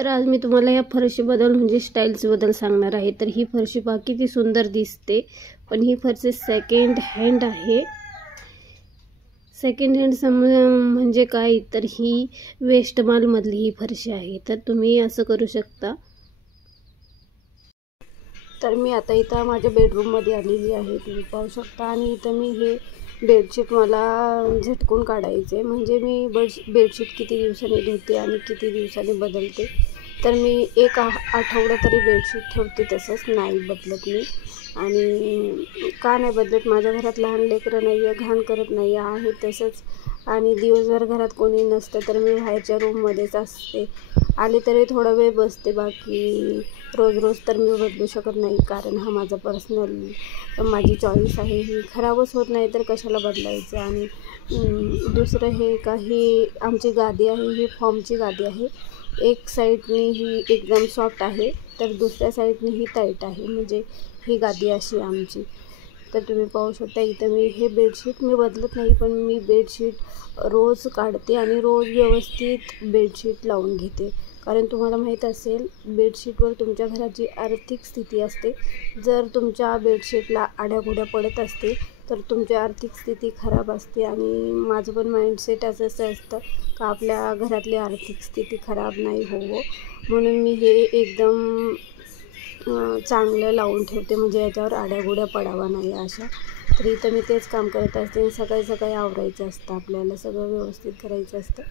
तर आज मी तुम्हाला या फरशीबद्दल म्हणजे स्टाईल्सबद्दल सांगणार आहे। तर ही फरशी पहा किती सुंदर दिसते, पण ही फरशी सेकंड हँड आहे। सेकंड हँड म्हणजे काय, तर ही वेस्ट माल मधली ही फरशी आहे। तर तुम्ही असं करू शकता। तर मी आता इथं माझ्या बेडरूम मध्ये आलेली आहे, तुम्ही पाहू शकता। आणि इथं मी हे बेडशीट मला झटकून काढायचे, म्हणजे मी बेडशीट किती दिवसांनी धुते आणि किती दिवसांनी बदलते। तर मी एक आठवडा तरी बेडशीट ठेवते, तसंच नाही बदलत मी। आणि का नाही बदलत, माझ्या घरात लहान लेकरं नाही आहे, घाण करत नाही आहे तसंच। आणि दिवसभर घरात कोणी नसतं तर मी बाहेरच्या रूममध्येच असते, आले तरी थोडा वेळ बसते, बाकी रोज रोज तर मी बदलू शकत नाही, कारण हा माझा पर्सनल माझी चॉईस आहे। ही खराबच होत नाही तर कशाला बदलायचं। आणि दुसरं हे काही आमची गादी आहे, ही फॉर्मची गादी आहे। एक साईडनी ही एकदम सॉफ्ट आहे, तर दुसऱ्या साईडनी ही टाईट आहे, म्हणजे ही गादी अशी आमची। तर तुम्ही पाहू शकता इथं मी हे बेडशीट मी बदलत नाही, पण मी बेडशीट रोज काढते आणि रोज व्यवस्थित बेडशीट लावून घेते। कारण तुम्हाला माहीत असेल, बेडशीटवर तुमच्या घराची आर्थिक स्थिती असते। जर तुमच्या बेडशीटला आड्यागुड्या पडत असते तर तुमची आर्थिक स्थिती खराब असते। आणि माझं पण माइंडसेट असं असतं का आपल्या घरातली आर्थिक स्थिती खराब नाही होवो, म्हणून मी हे एकदम चांगलं लावून ठेवते, म्हणजे याच्यावर आड्यागुड्या पडावा नाही अशा। तर इथं मी तेच काम करत असते। सकाळी सकाळी आवरायचं असतं, आपल्याला सगळं व्यवस्थित करायचं असतं।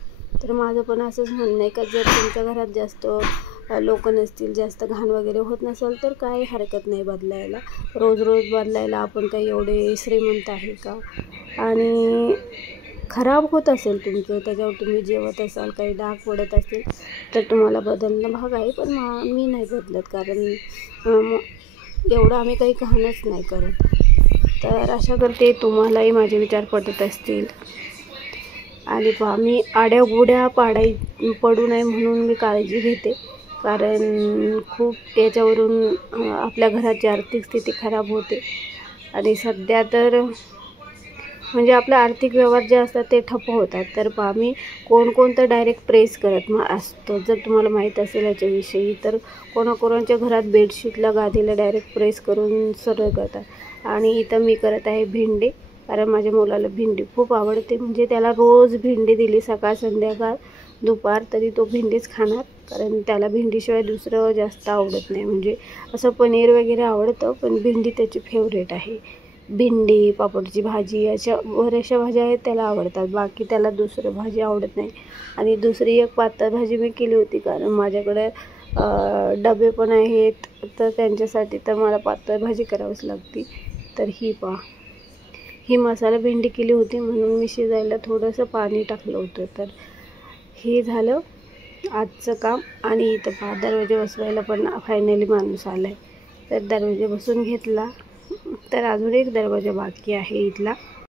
तर माझं पण असंच म्हणणं आहे का जर तुमच्या घरात जास्त लोक नसतील, जास्त घाण वगैरे होत नसेल तर काही हरकत नाही बदलायला। रोज रोज बदलायला आपण काही एवढे श्रीमंत आहे का? आणि खराब होत असेल तुमचं, त्याच्यावर तुम्ही जेवत असाल, काही डाग पडत असतील तर तुम्हाला बदलणं भाग आहे, पण मी नाही बदलत, कारण एवढं आम्ही काही घाणच नाही करत। तर अशा करते, तुम्हालाही माझे विचार पटत असतील। आणि पहा, मी आड्यागुड्या पडू नये म्हणून मी काळजी घेते, कारण खूप याच्यावरून आपल्या घराची आर्थिक स्थिती खराब होते। आणि सध्या तर म्हणजे आपले आर्थिक व्यवहार जे असतात ते ठप्प होतात। तर पहा, मी कोणकोणतं डायरेक्ट प्रेस करत असतो, जर तुम्हाला माहीत असेल याच्याविषयी, तर कोणाकोणाच्या घरात बेडशीटला गादीला डायरेक्ट प्रेस करून सरळ करतात। आणि इथं मी करत आहे भेंडी, कारण माझ्या मुलाला भेंडी खूप आवडते, म्हणजे त्याला रोज भेंडी दिली सकाळ संध्याकाळ दुपार तरी तो भेंडीच खाणार, कारण त्याला भेंडीशिवाय दुसरं जास्त आवडत नाही। म्हणजे असं पनीर वगैरे आवडतं, पण भेंडी त्याची फेवरेट आहे। भेंडी, पापडची भाजी, अशा बऱ्याचशा भाज्या आहेत त्याला आवडतात, बाकी त्याला दुसरं भाजी आवडत नाही। आणि दुसरी एक पातळ भाजी मी केली होती, कारण माझ्याकडे डबे पण आहेत, तर त्यांच्यासाठी तर मला पातळ भाजी करावीच लागते। तर ही पहा, ही मसाला भेंडी केली होती, म्हणून मी शिजायला थोडंसं पाणी टाकलं होतं। तर हे झालं आजचं काम। आणि इथं पहा, दरवाजा बसवायला पण फायनली माणूस आला आहे, तर दरवाजा बसून घेतला। तर अजून एक दरवाजा बाकी आहे इथला।